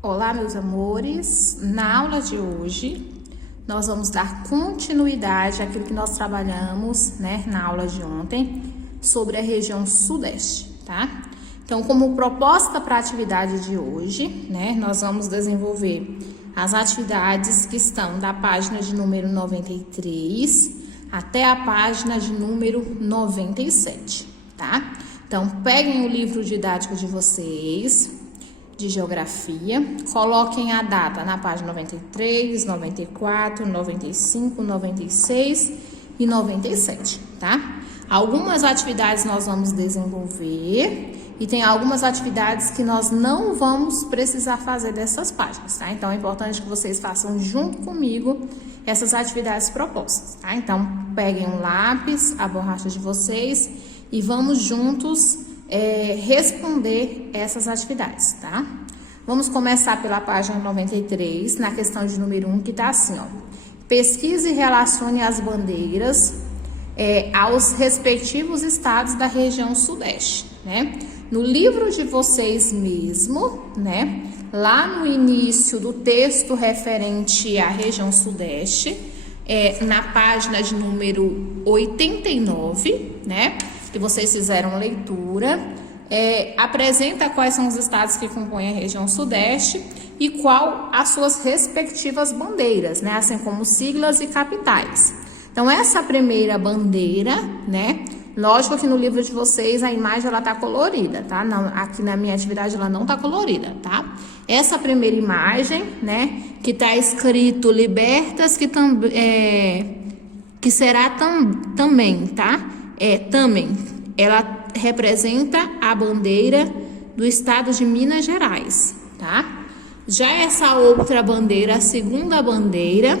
Olá, meus amores. Na aula de hoje, nós vamos dar continuidade àquilo que nós trabalhamos, na aula de ontem, sobre a região sudeste, tá? Então, como proposta para a atividade de hoje, nós vamos desenvolver as atividades que estão da página de número 93 até a página de número 97, tá? Então, peguem o livro didático de vocês, de geografia, coloquem a data na página 93, 94, 95, 96 e 97, tá? Algumas atividades nós vamos desenvolver e tem algumas atividades que nós não vamos precisar fazer dessas páginas, tá? Então, é importante que vocês façam junto comigo essas atividades propostas, tá? Então, peguem um lápis, a borracha de vocês e vamos juntos responder essas atividades, tá? Vamos começar pela página 93, na questão de número 1, que tá assim, ó. Pesquise e relacione as bandeiras aos respectivos estados da região sudeste, No livro de vocês mesmo, lá no início do texto referente à região sudeste, na página de número 89, que vocês fizeram leitura, apresenta quais são os estados que compõem a região sudeste e qual as suas respectivas bandeiras, assim como siglas e capitais. Então, essa primeira bandeira, lógico que no livro de vocês a imagem ela tá colorida, tá? Não, aqui na minha atividade ela não tá colorida, tá? Essa primeira imagem, que tá escrito libertas, que será também, tá? Também, ela representa a bandeira do estado de Minas Gerais, tá? Já essa outra bandeira, a segunda bandeira,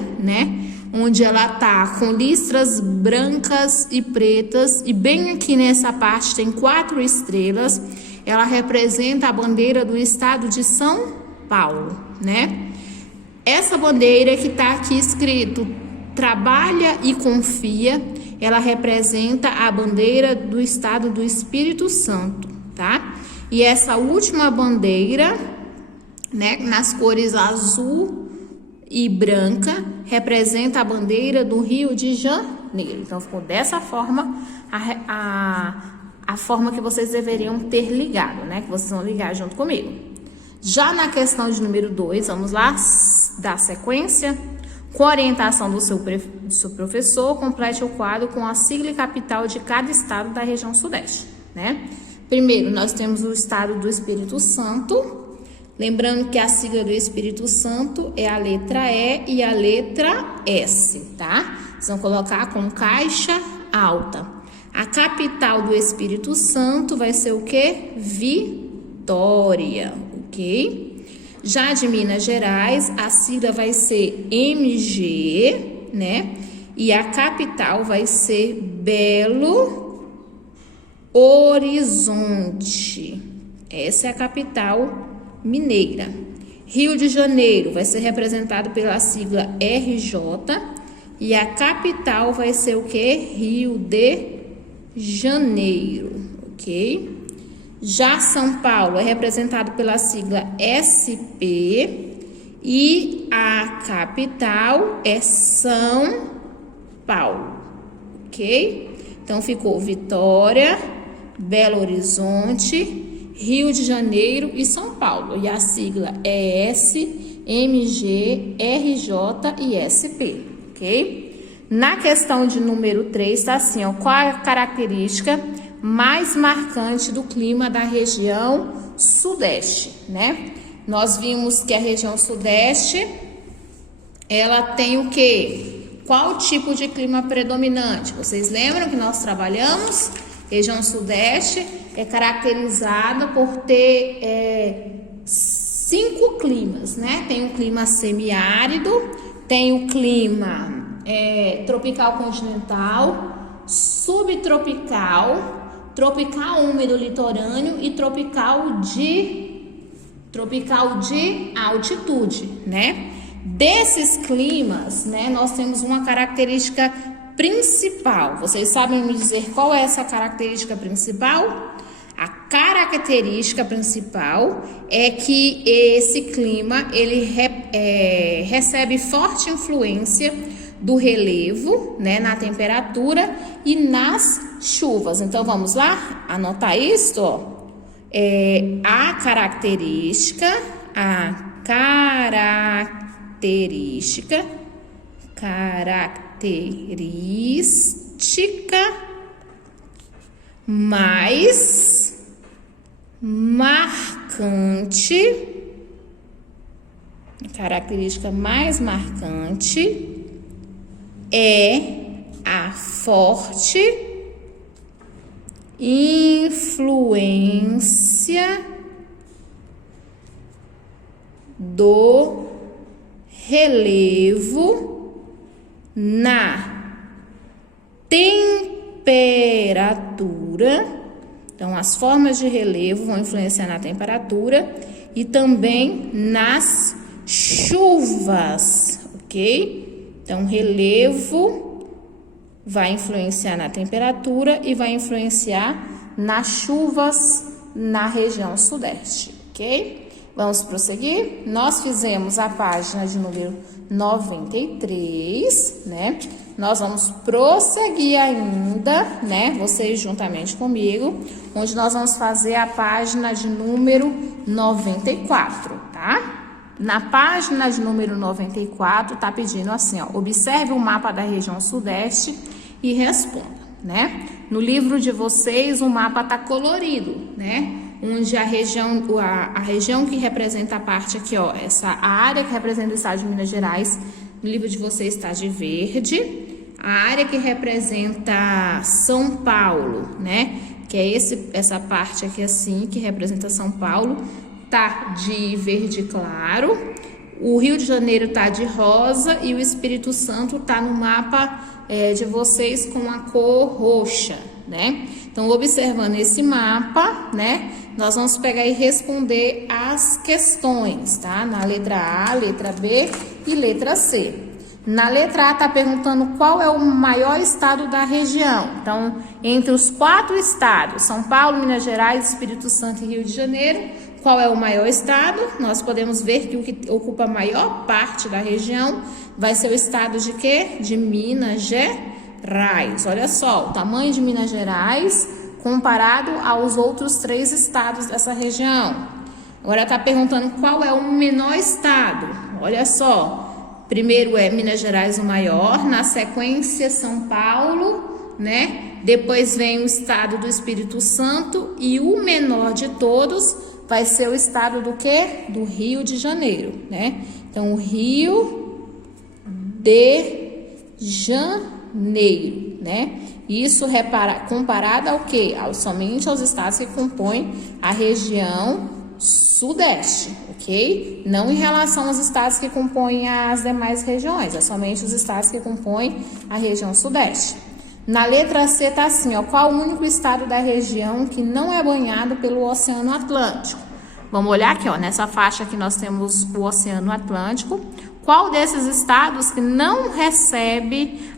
onde ela tá com listras brancas e pretas, e bem aqui nessa parte tem 4 estrelas, ela representa a bandeira do estado de São Paulo, Essa bandeira que tá aqui escrito trabalha e confia, ela representa a bandeira do estado do Espírito Santo, tá? E essa última bandeira, nas cores azul e branca, representa a bandeira do Rio de Janeiro. Então, ficou dessa forma a forma que vocês deveriam ter ligado, que vocês vão ligar junto comigo. Já na questão de número 2, vamos lá, dar sequência. Com a orientação do seu professor, complete o quadro com a sigla e capital de cada estado da região sudeste, Primeiro, nós temos o estado do Espírito Santo. Lembrando que a sigla do Espírito Santo é a letra E e a letra S, tá? Vocês vão colocar com caixa alta. A capital do Espírito Santo vai ser o quê? Vitória, ok? Já de Minas Gerais, a sigla vai ser MG, E a capital vai ser Belo Horizonte. Essa é a capital mineira. Rio de Janeiro vai ser representado pela sigla RJ e a capital vai ser o que? Rio de Janeiro, ok? Já São Paulo é representado pela sigla SP e a capital é São Paulo, ok? Então ficou Vitória, Belo Horizonte, Rio de Janeiro e São Paulo. E a sigla é S, MG, RJ e SP, ok? Na questão de número 3, tá assim, ó, qual a característica mais marcante do clima da região sudeste, Nós vimos que a região sudeste, ela tem o quê? Qual tipo de clima predominante? Vocês lembram que nós trabalhamos? Região sudeste é caracterizada por ter 5 climas, Tem o clima semiárido, tem o clima tropical continental, subtropical, tropical úmido litorâneo e tropical de altitude, Desses climas, nós temos uma característica principal. Vocês sabem me dizer qual é essa característica principal? A característica característica principal é que esse clima ele recebe forte influência do relevo, né, na temperatura e nas chuvas. Então vamos lá anotar isso, ó. A característica mais marcante é a forte influência do relevo na temperatura. Então, as formas de relevo vão influenciar na temperatura e também nas chuvas, ok? Então, relevo vai influenciar na temperatura e vai influenciar nas chuvas na região sudeste, ok? Vamos prosseguir? Nós fizemos a página de número 93, né? Nós vamos prosseguir ainda, né? Vocês juntamente comigo, onde nós vamos fazer a página de número 94, tá? Na página de número 94, tá pedindo assim, ó, observe o mapa da região sudeste e responda, né? No livro de vocês, o mapa tá colorido, né? Onde a região que representa a parte aqui, ó, a área que representa o estado de Minas Gerais, no livro de vocês está de verde. A área que representa São Paulo, né? Que é essa parte aqui assim, que representa São Paulo, tá de verde claro. O Rio de Janeiro tá de rosa e o Espírito Santo tá no mapa de vocês com a cor roxa, né? Então, observando esse mapa, né? Nós vamos pegar e responder as questões, tá? Na letra A, letra B e letra C. Na letra A tá perguntando qual é o maior estado da região. Então, entre os 4 estados, São Paulo, Minas Gerais, Espírito Santo e Rio de Janeiro, qual é o maior estado? Nós podemos ver que o que ocupa a maior parte da região vai ser o estado de quê? De Minas Gerais. Olha só, o tamanho de Minas Gerais comparado aos outros 3 estados dessa região. Agora tá perguntando qual é o menor estado. Olha só, primeiro é Minas Gerais o maior, na sequência São Paulo, né? Depois vem o estado do Espírito Santo e o menor de todos vai ser o estado do quê? Do Rio de Janeiro, né? Então, o Rio de Janeiro, né? Isso comparado ao quê? Somente aos estados que compõem a região sudeste, ok? Não em relação aos estados que compõem as demais regiões, é somente os estados que compõem a região sudeste. Na letra C tá assim, ó, qual o único estado da região que não é banhado pelo Oceano Atlântico? Vamos olhar aqui, ó, nessa faixa aqui nós temos o Oceano Atlântico. Qual desses estados que não recebe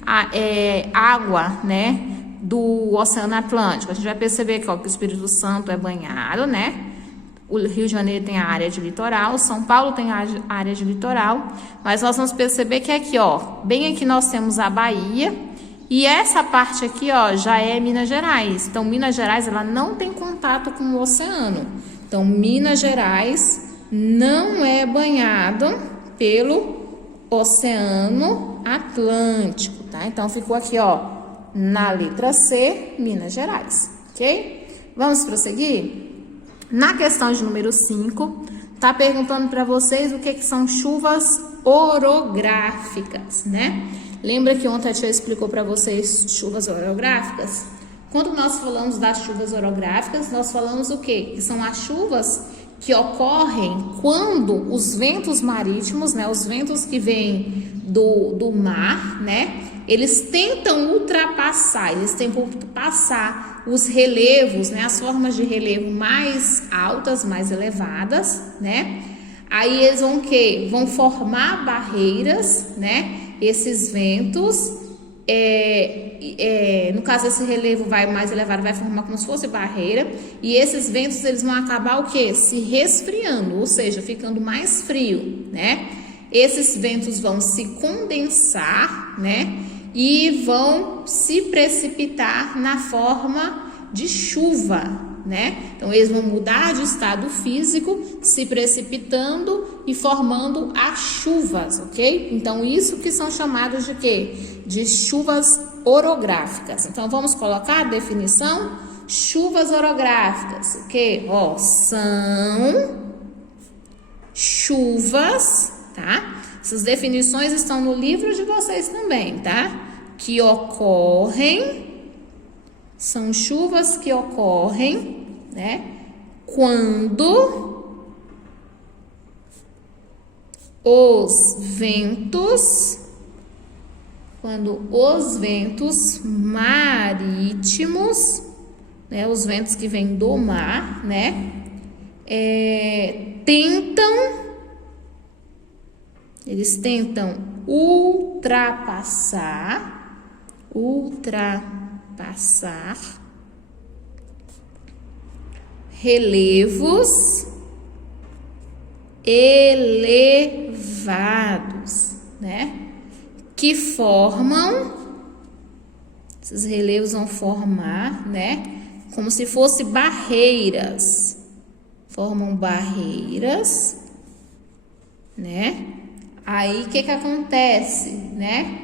água, né, do Oceano Atlântico? A gente vai perceber que, ó, que o Espírito Santo é banhado, né? O Rio de Janeiro tem a área de litoral, São Paulo tem a área de litoral, mas nós vamos perceber que aqui, ó, bem aqui nós temos a Bahia. E essa parte aqui, ó, já é Minas Gerais. Então, Minas Gerais, ela não tem contato com o oceano. Então, Minas Gerais não é banhado pelo Oceano Atlântico, tá? Então, ficou aqui, ó, na letra C, Minas Gerais, ok? Vamos prosseguir? Na questão de número 5, tá perguntando para vocês o que são chuvas orográficas, né? Lembra que ontem a tia explicou para vocês chuvas orográficas? Quando nós falamos das chuvas orográficas, nós falamos o quê? Que são as chuvas que ocorrem quando os ventos marítimos, né, os ventos que vêm do mar, né, eles tentam ultrapassar, eles tentam passar os relevos, né, as formas de relevo mais altas, mais elevadas, né? Aí eles vão o quê? Vão formar barreiras, né? Esses ventos, no caso esse relevo mais elevado vai formar como se fosse barreira, e esses ventos eles vão acabar o quê? Se resfriando, ou seja, ficando mais frio, né? Esses ventos vão se condensar, né? E vão se precipitar na forma de chuva, né? Então eles vão mudar de estado físico, se precipitando e formando as chuvas, ok? Então isso que são chamadas de quê? De chuvas orográficas. Então vamos colocar a definição: chuvas orográficas, o quê? Ó, são chuvas, tá? Essas definições estão no livro de vocês também, tá? Que ocorrem, são chuvas que ocorrem, né? Quando os ventos marítimos, né? Os ventos que vêm do mar, né? Eles tentam ultrapassar relevos elevados, né? Que formam, esses relevos vão formar, né? Como se fosse barreiras, formam barreiras, né? Aí, o que acontece, né?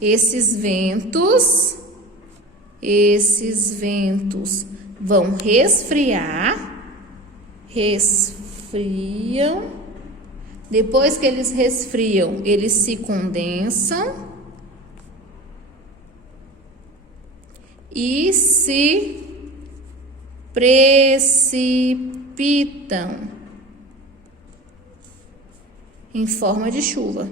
Esses ventos vão resfriam. Depois que eles resfriam, eles se condensam e se precipitam em forma de chuva.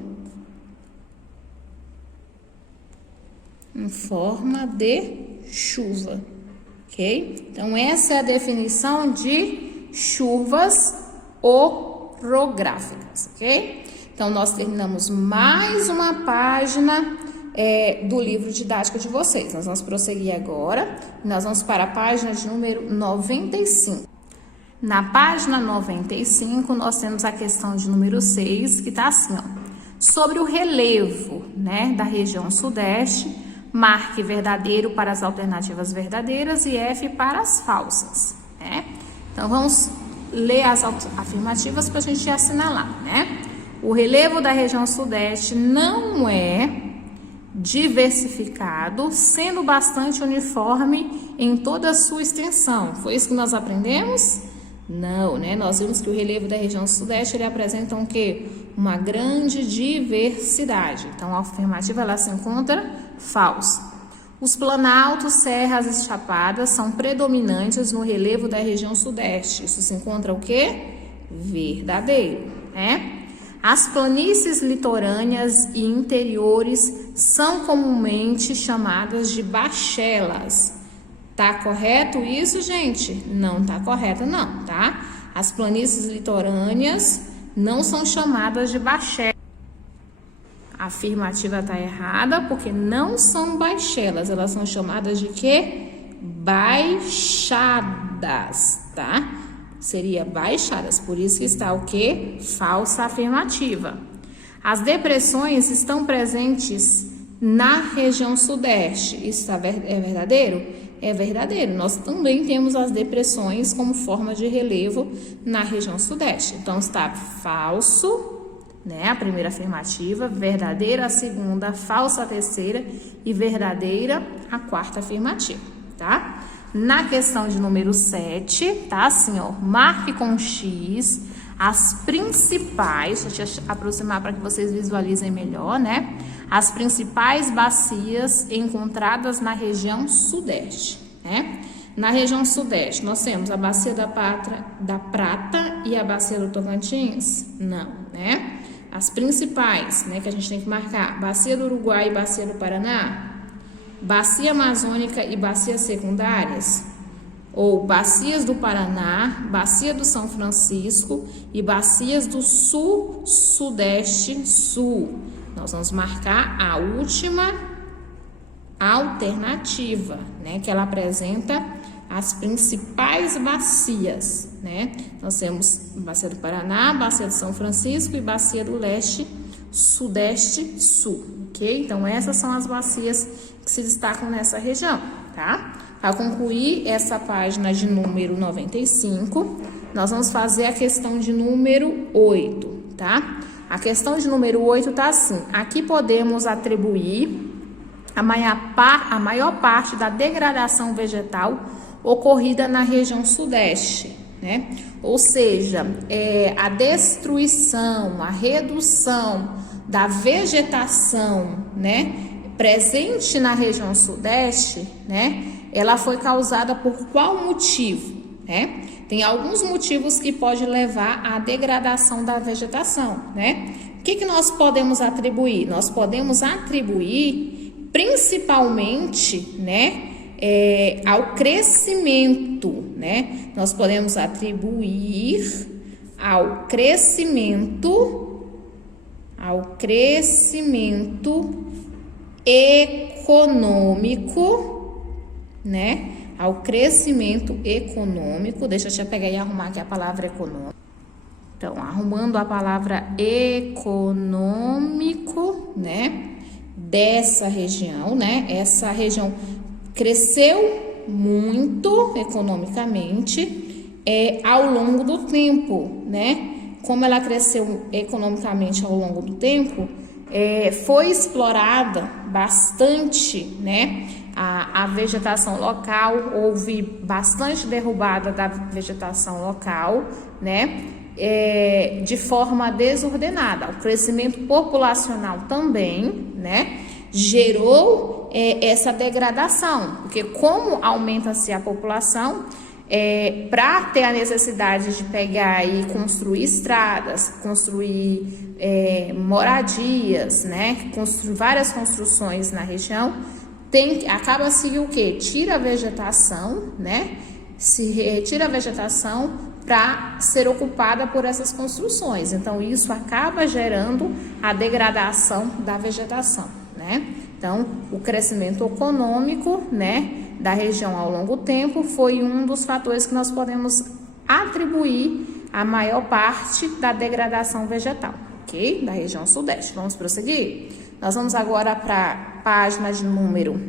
Ok? Então, essa é a definição de chuvas orográficas, ok? Então, nós terminamos mais uma página do livro didático de vocês. Nós vamos prosseguir agora. Nós vamos para a página de número 95. Na página 95, nós temos a questão de número 6, que está assim, ó. Sobre o relevo, né, da região sudeste, marque verdadeiro para as alternativas verdadeiras e F para as falsas, né? Então, vamos ler as afirmativas para a gente assinalar, né? O relevo da região sudeste não é diversificado, sendo bastante uniforme em toda a sua extensão. Foi isso que nós aprendemos? Não, né? Nós vimos que o relevo da região sudeste, ele apresenta o quê? Uma grande diversidade. Então, a afirmativa, ela se encontra falsa. Os planaltos, serras e chapadas são predominantes no relevo da região sudeste. Isso se encontra o quê? Verdadeiro, né? As planícies litorâneas e interiores são comumente chamadas de bachelas. Tá correto isso, gente? Não tá correto não, tá? As planícies litorâneas não são chamadas de bachelas. A afirmativa tá errada porque não são bachelas, elas são chamadas de quê? Baixadas, tá? Seria baixadas, por isso que está o quê? Falsa afirmativa. As depressões estão presentes na região sudeste. Isso é verdadeiro? É verdadeiro. Nós também temos as depressões como forma de relevo na região sudeste. Então, está falso, né? A primeira afirmativa, verdadeira a segunda, falsa a terceira e verdadeira a quarta afirmativa, tá? Na questão de número 7, tá assim, ó, marque com X as principais, deixa eu aproximar para que vocês visualizem melhor, né? As principais bacias encontradas na região sudeste, né? Na região sudeste, nós temos a bacia da Prata e a bacia do Tocantins? Não, né? As principais, né, que a gente tem que marcar, bacia do Uruguai e bacia do Paraná? Bacia amazônica e bacias secundárias? Ou bacias do Paraná, bacia do São Francisco e bacias do Sul, Sudeste, Sul? Nós vamos marcar a última alternativa, né? Que ela apresenta as principais bacias, né? Nós temos Bacia do Paraná, Bacia de São Francisco e Bacia do Leste, Sudeste, Sul, ok? Então, essas são as bacias que se destacam nessa região, tá? Para concluir essa página de número 95, nós vamos fazer a questão de número 8, tá? A questão de número 8 tá assim: aqui podemos atribuir a maior parte da degradação vegetal ocorrida na região sudeste, né? Ou seja, a destruição, a redução da vegetação, né, presente na região sudeste, né, ela foi causada por qual motivo, né? Tem alguns motivos que podem levar à degradação da vegetação, né? O que nós podemos atribuir? Nós podemos atribuir principalmente, né, ao crescimento, né? Nós podemos atribuir ao crescimento econômico, né? Ao crescimento econômico. Deixa eu pegar e arrumar aqui a palavra econômico. Então, arrumando a palavra econômico, né? Dessa região, né? Essa região cresceu muito economicamente ao longo do tempo, né? Como ela cresceu economicamente ao longo do tempo, foi explorada bastante, né? A vegetação local, houve bastante derrubada da vegetação local, né? De forma desordenada. O crescimento populacional também, né? Gerou essa degradação, porque como aumenta-se a população, para ter a necessidade de pegar e construir estradas, construir moradias, né? Construir várias construções na região, acaba-se o quê? Tira a vegetação, né? Se retira a vegetação para ser ocupada por essas construções. Então, isso acaba gerando a degradação da vegetação, né? Então, o crescimento econômico, né, da região ao longo do tempo foi um dos fatores que nós podemos atribuir a maior parte da degradação vegetal, ok? Da região sudeste. Vamos prosseguir? Nós vamos agora para a página de número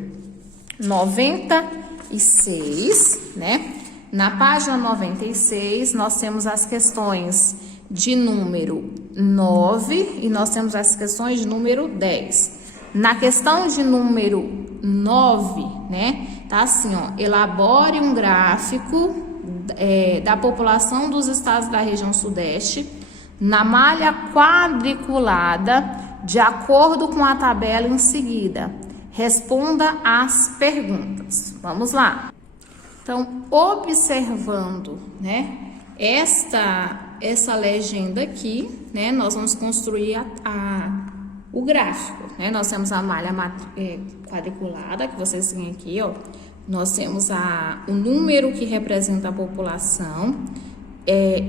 96, né? Na página 96, nós temos as questões de número 9 e nós temos as questões de número 10. Na questão de número 9, né, tá assim, ó: elabore um gráfico da população dos estados da região sudeste na malha quadriculada de acordo com a tabela em seguida. Responda às perguntas. Vamos lá. Então, observando, né, essa legenda aqui, né, nós vamos construir o gráfico, né? Nós temos a malha quadriculada, que vocês têm aqui, ó. Nós temos o número que representa a população,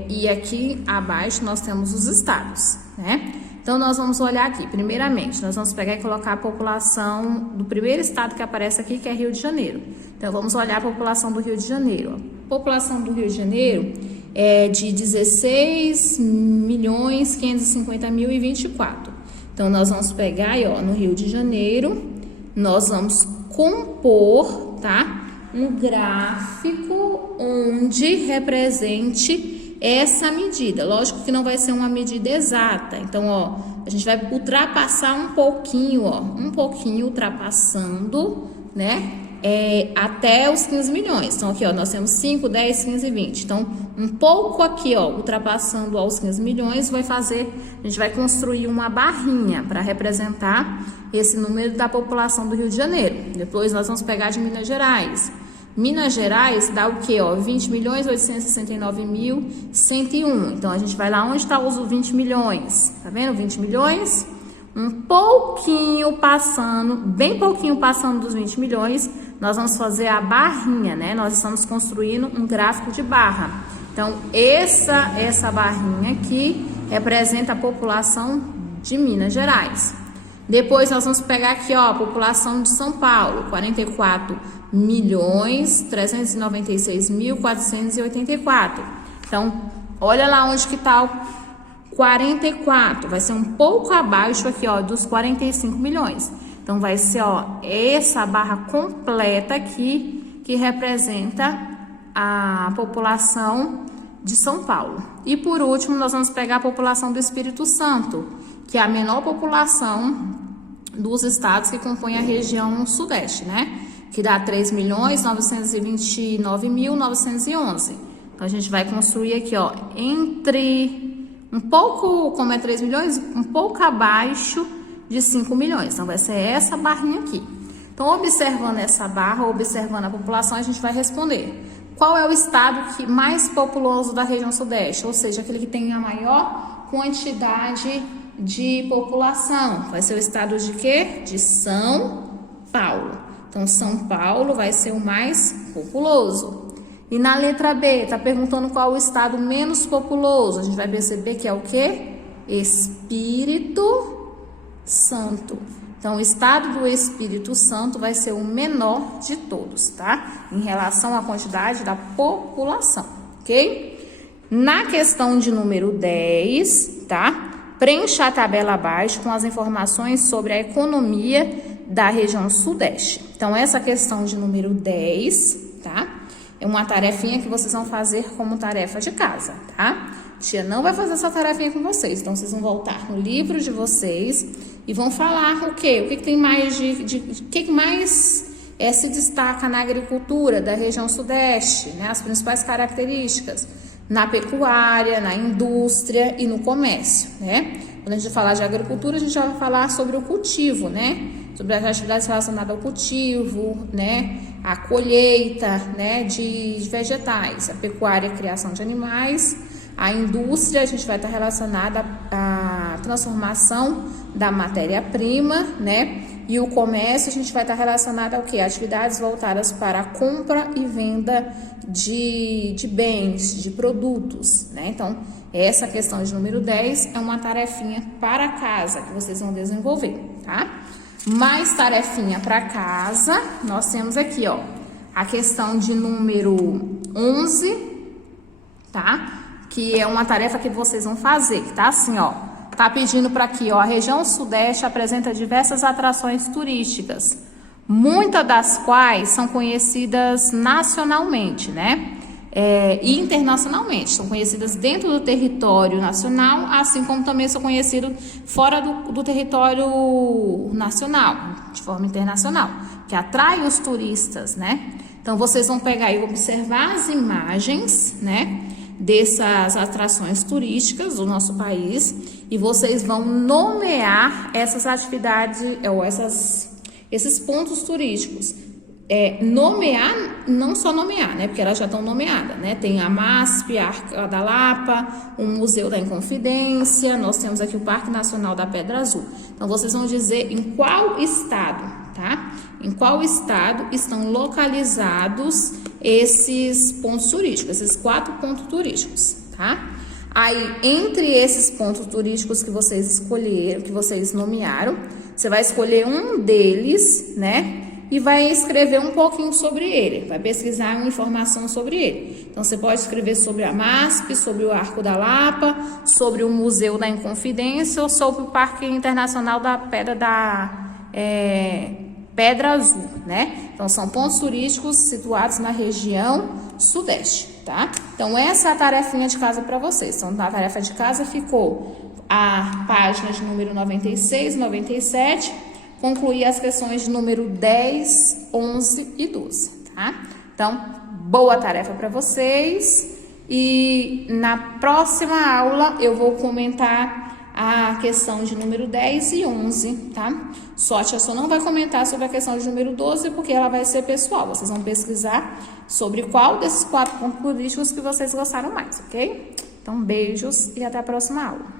e aqui abaixo nós temos os estados, né? Então, nós vamos olhar aqui. Primeiramente, nós vamos pegar e colocar a população do primeiro estado que aparece aqui, que é Rio de Janeiro. Então, vamos olhar a população do Rio de Janeiro. A população do Rio de Janeiro é de 16.550.024. Então, nós vamos pegar aí, ó, no Rio de Janeiro, nós vamos compor, tá, um gráfico onde represente essa medida. Lógico que não vai ser uma medida exata. Então, ó, a gente vai ultrapassar um pouquinho, ó, ultrapassando, né, até os 15 milhões. Então, aqui, ó, nós temos 5, 10, 15 e 20. Então, um pouco aqui, ó, ultrapassando aos 15 milhões, a gente vai construir uma barrinha para representar esse número da população do Rio de Janeiro. Depois, nós vamos pegar de Minas Gerais. Minas Gerais dá o quê? 20.869.101. Então, a gente vai lá onde está os 20 milhões. Tá vendo? 20 milhões. Um pouquinho passando, bem pouquinho passando dos 20 milhões, nós vamos fazer a barrinha, né? Nós estamos construindo um gráfico de barra. Então, essa barrinha aqui representa a população de Minas Gerais. Depois nós vamos pegar aqui, ó, a população de São Paulo, 44.396.484. Então, olha lá onde que tá o 44, vai ser um pouco abaixo aqui, ó, dos 45 milhões. Então, vai ser, ó, essa barra completa aqui que representa a população de São Paulo. E por último, nós vamos pegar a população do Espírito Santo, que é a menor população dos estados que compõem a região sudeste, né? Que dá 3.929.911. Então, a gente vai construir aqui, ó, entre um pouco, como é 3 milhões, um pouco abaixo de 5 milhões. Então, vai ser essa barrinha aqui. Então, observando essa barra, observando a população, a gente vai responder. Qual é o estado mais populoso da região sudeste? Ou seja, aquele que tem a maior quantidade de população. Vai ser o estado de quê? De São Paulo. Então, São Paulo vai ser o mais populoso. E na letra B, tá perguntando qual é o estado menos populoso. A gente vai perceber que é o quê? Espírito Santo. Então, o estado do Espírito Santo vai ser o menor de todos, tá? Em relação à quantidade da população, ok? Na questão de número 10, tá? Preencha a tabela abaixo com as informações sobre a economia da região sudeste. Então, essa questão de número 10, tá? É uma tarefinha que vocês vão fazer como tarefa de casa, tá? Tia não vai fazer essa tarefinha com vocês, então vocês vão voltar no livro de vocês e vão falar o quê? O que tem mais o que mais se destaca na agricultura da região sudeste, né? As principais características na pecuária, na indústria e no comércio, né? Quando a gente falar de agricultura, a gente já vai falar sobre o cultivo, né? Sobre as atividades relacionadas ao cultivo, né? A colheita, né? De vegetais, a pecuária, a criação de animais. A indústria, a gente vai estar relacionada à transformação da matéria-prima, né? E o comércio, a gente vai estar relacionado ao quê? Atividades voltadas para a compra e venda de bens, de produtos, né? Então, essa questão de número 10 é uma tarefinha para casa que vocês vão desenvolver, tá? Mais tarefinha para casa, nós temos aqui, ó, a questão de número 11, tá? Que é uma tarefa que vocês vão fazer, tá? Assim, ó, tá pedindo para aqui, ó, a região sudeste apresenta diversas atrações turísticas, muitas das quais são conhecidas nacionalmente, né? E internacionalmente, são conhecidas dentro do território nacional, assim como também são conhecidas fora do território nacional, de forma internacional, que atrai os turistas, né? Então, vocês vão pegar e observar as imagens, né? Dessas atrações turísticas do nosso país e vocês vão nomear essas atividades ou esses pontos turísticos. Nomear, não só nomear, né? Porque elas já estão nomeadas, né? Tem a MASP, a Arca da Lapa, o Museu da Inconfidência, nós temos aqui o Parque Nacional da Pedra Azul. Então, vocês vão dizer em qual estado, tá? Em qual estado estão localizados esses pontos turísticos, esses 4 pontos turísticos, tá? Aí, entre esses pontos turísticos que vocês escolheram, que vocês nomearam, você vai escolher um deles, né? E vai escrever um pouquinho sobre ele, vai pesquisar uma informação sobre ele. Então, você pode escrever sobre a MASP, sobre o Arco da Lapa, sobre o Museu da Inconfidência ou sobre o Parque Internacional da Pedra Azul, né? Então, são pontos turísticos situados na região sudeste, tá? Então, essa é a tarefinha de casa para vocês. Então, na tarefa de casa ficou a página de número 96, 97, concluir as questões de número 10, 11 e 12, tá? Então, boa tarefa para vocês. E na próxima aula eu vou comentar a questão de número 10 e 11, tá? Só a tia Sô não vai comentar sobre a questão de número 12, porque ela vai ser pessoal. Vocês vão pesquisar sobre qual desses 4 pontos turísticos que vocês gostaram mais, ok? Então, beijos e até a próxima aula.